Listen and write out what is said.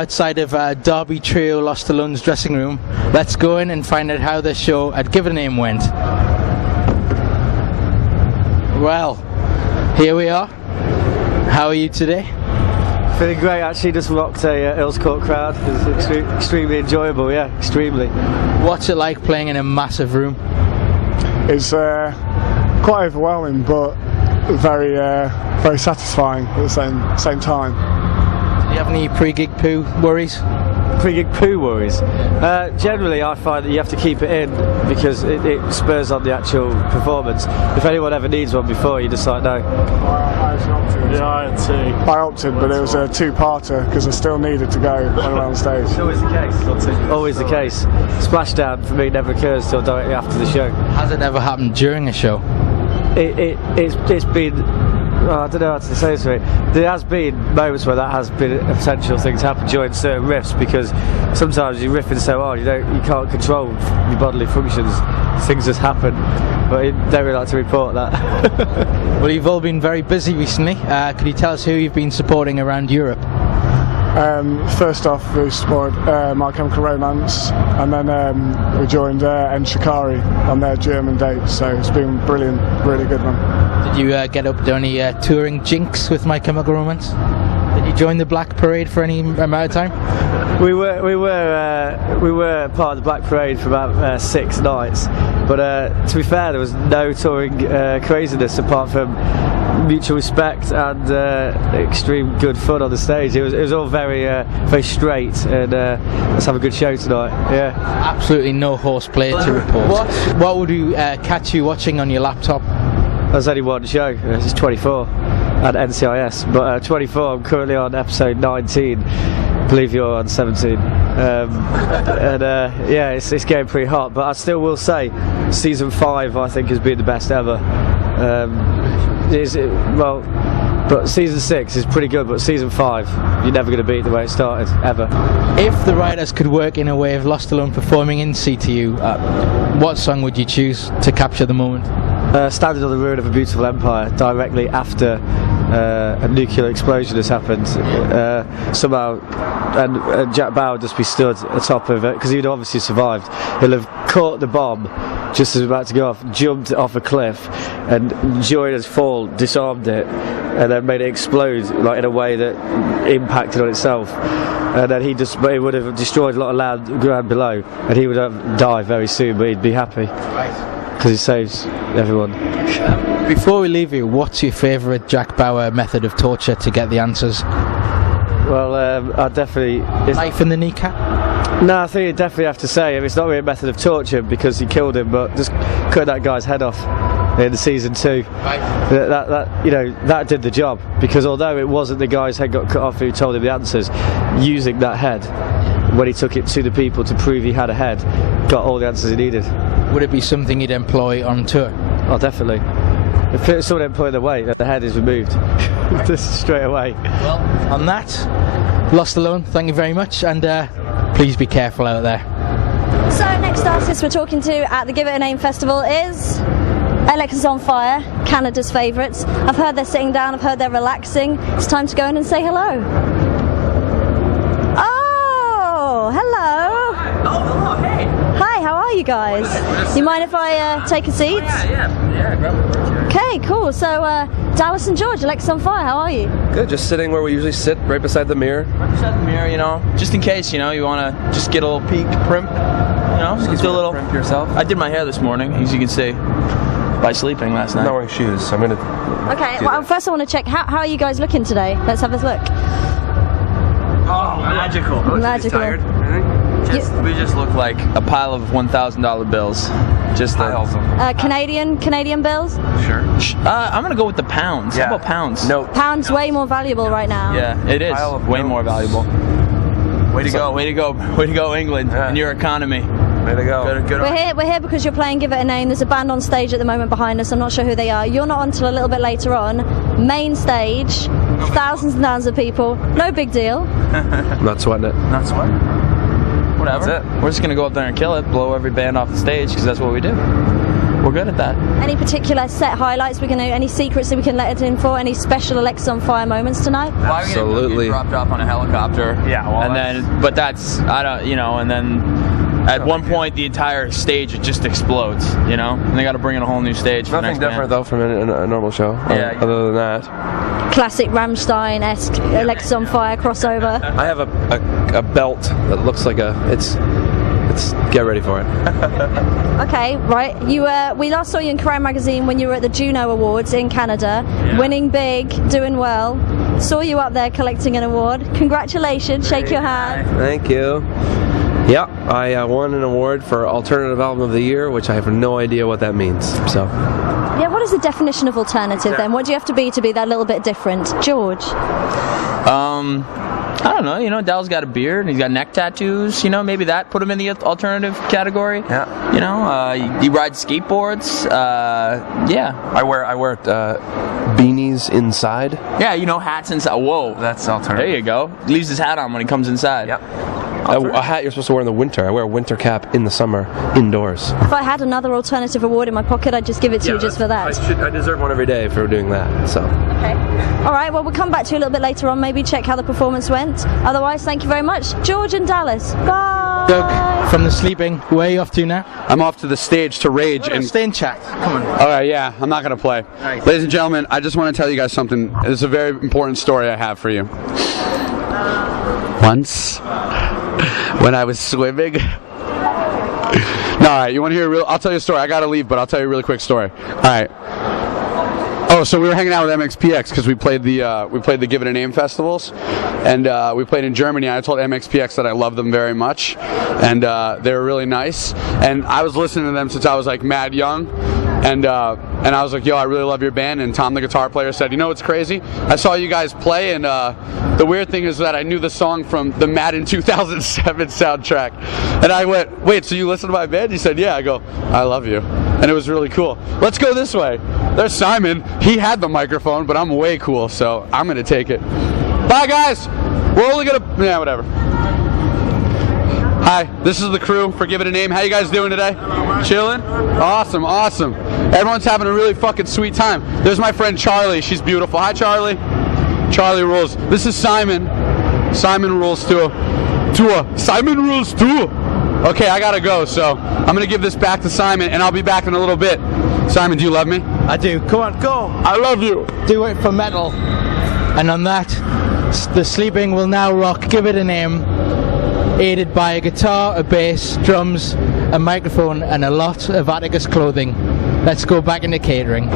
outside of Derby Trio LostAlone's dressing room. Let's go in and find out how the show at Give It a Name went. Well, here we are. How are you today? Feeling great, actually. Just rocked a Earls Court crowd. It was extremely enjoyable, yeah, extremely. What's it like playing in a massive room? It's quite overwhelming, but very satisfying at the same time. Do you have any pre-gig poo worries? Pre-gig poo worries? Generally, I find that you have to keep it in because it spurs on the actual performance. If anyone ever needs one before, you just like, no. I opted, but it was a two-parter because I still needed to go when I went on stage. It's always the case. Always the case. Splashdown for me never occurs till directly after the show. Has it ever happened during a show? It's been. I don't know how to say this right. There has been moments where that has been a potential thing to happen during certain riffs because sometimes you're riffing so hard you can't control your bodily functions. Things just happen, but I don't really like to report that. Well, you've all been very busy recently. Could you tell us who you've been supporting around Europe? First off, we supported My Chemical Romance, and then we joined En Shikari on their German date, so it's been brilliant, really good one. Did you get up to any touring jinx with My Chemical Romance? Did you join the Black Parade for any amount of time? We were part of the Black Parade for about 6 nights, but to be fair, there was no touring craziness apart from mutual respect and extreme good fun on the stage. It was all very straight, and let's have a good show tonight. Yeah. Absolutely no horseplay to report. What would you catch you watching on your laptop? There's only one show. It's 24 at NCIS, but 24. I'm currently on episode 19. I believe you're on 17. Yeah, it's getting pretty hot. But I still will say, season 5 I think has been the best ever. But season 6 is pretty good, but season 5, you're never going to beat the way it started, ever. If the writers could work in a way of LostAlone performing in CTU, what song would you choose to capture the moment? Standing on the Ruin of a Beautiful Empire, directly after a nuclear explosion has happened. Somehow, and Jack Bauer just be stood atop of it, because he'd obviously survived. He'll have caught the bomb just as it was about to go off, jumped off a cliff, and during his fall disarmed it, and then made it explode like in a way that impacted on itself. And then it would have destroyed a lot of ground below, and he would have died very soon, but he'd be happy. Right. Because he saves everyone. Before we leave you, what's your favourite Jack Bauer method of torture to get the answers? Well, I definitely... Knife in the kneecap? No, I think you definitely have to say, it's not really a method of torture because he killed him, but just cut that guy's head off in season 2. Right. That did the job, because although it wasn't the guy's head got cut off who told him the answers, using that head, when he took it to the people to prove he had a head, got all the answers he needed. Would it be something you'd employ on tour? Oh, definitely. If someone employed the weight, the head is removed. Just straight away. Well, on that, LostAlone, thank you very much, and please be careful out there. So, next artist we're talking to at the Give It a Name Festival is Alexisonfire, Canada's favourites. I've heard they're sitting down, I've heard they're relaxing. It's time to go in and say hello. Oh, hello. Oh, hello, hey. Hi, how are you guys? You mind if I take a seat? Yeah, grab a chair. Okay, cool. So, Dallas and George, Alexisonfire, how are you? Good, just sitting where we usually sit, right beside the mirror. Right beside the mirror, just in case, you want to just get a little peek, primp, just do a little primp yourself. I did my hair this morning, as you can see, by sleeping last night. I'm not wearing shoes, I'm going to... Okay, well, first I want to check, how are you guys looking today? Let's have a look. Oh, magical. Magical. Tired? We just look like a pile of $1,000 bills. Just piles of them. Canadian bills? Sure. I'm gonna go with the pounds. Yeah. How about pounds? No. Pounds way more valuable right now. Yeah, it is. Pile of Way notes. more valuable. Way to go, England, and your economy. Way to go. Good We're here because you're playing Give It a Name. There's a band on stage at the moment behind us. I'm not sure who they are. You're not on until a little bit later on. Main stage, thousands and thousands of people. No big deal. Not sweating it. Not sweating. Whatever. That's it. We're just gonna go up there and kill it, blow every band off the stage, because that's what we do. we're good at that. Any particular set highlights? Any secrets that we can let it in for? Any special Alexisonfire moments tonight? Well, Absolutely. Dropped off on a helicopter. Yeah, well, and then, but that's, I don't, you know, and then at one point the entire stage just explodes, you know, and they got to bring in a whole new stage. For Nothing the next different band. though from a normal show. Yeah. Other than that, Classic Rammstein-esque Alexisonfire crossover. I have a belt that looks like it's. Get ready for it. Okay, right. We last saw you in Kerrang magazine when you were at the Juno Awards in Canada, winning big, doing well. Saw you up there collecting an award. Congratulations. Shake your hand. Thank you. Yeah, I won an award for Alternative Album of the Year, which I have no idea what that means. So. Yeah, what is the definition of alternative then? What do you have to be that little bit different? George? I don't know, you know, Dell's got a beard and he's got neck tattoos, you know, maybe that put him in the alternative category. Yeah. You know, he rides skateboards. Yeah. I wear beanies inside. Yeah, you know, hats inside. Whoa. That's alternative. There you go. Leaves his hat on when he comes inside. Yep. A hat you're supposed to wear in the winter. I wear a winter cap in the summer, indoors. If I had another alternative award in my pocket, I'd just give it to you just for that. I deserve one every day for doing that. So. Okay. All right, well, we'll come back to you a little bit later on, maybe check how the performance went. Otherwise, thank you very much. George and Dallas. Bye. Doug, from the sleeping, where are you off to now? I'm off to the stage to rage. And stay in chat. Come on. All right, yeah, I'm not going to play. Right. Ladies and gentlemen, I just want to tell you guys something. This is a very important story I have for you. Once, when I was swimming... No, all right, you want to hear I'll tell you a story. I got to leave, but I'll tell you a really quick story. All right. Oh, so we were hanging out with MXPX because we played the Give It a Name festivals, and we played in Germany. I told MXPX that I love them very much, and they were really nice. And I was listening to them since I was like mad young, and I was like, yo, I really love your band. And Tom, the guitar player, said, you know what's crazy? I saw you guys play, and the weird thing is that I knew the song from the Madden 2007 soundtrack. And I went, wait, so you listen to my band? He said, yeah. I go, I love you. And it was really cool. Let's go this way. There's Simon. He had the microphone, but I'm way cool, so I'm going to take it. Bye, guys. We're only going to... Yeah, whatever. Hi, this is the crew for Give It a Name. How you guys doing today? Chilling? Awesome, awesome. Everyone's having a really fucking sweet time. There's my friend Charlie. She's beautiful. Hi, Charlie. Charlie rules. This is Simon. Simon rules too. Simon rules too. Okay, I gotta go, so I'm gonna give this back to Simon, and I'll be back in a little bit. Simon, do you love me? I do. Come on, go. I love you. Do it for metal. And on that, the sleeping will now rock Give It a Name, aided by a guitar, a bass, drums, a microphone, and a lot of Atticus clothing. Let's go back into catering.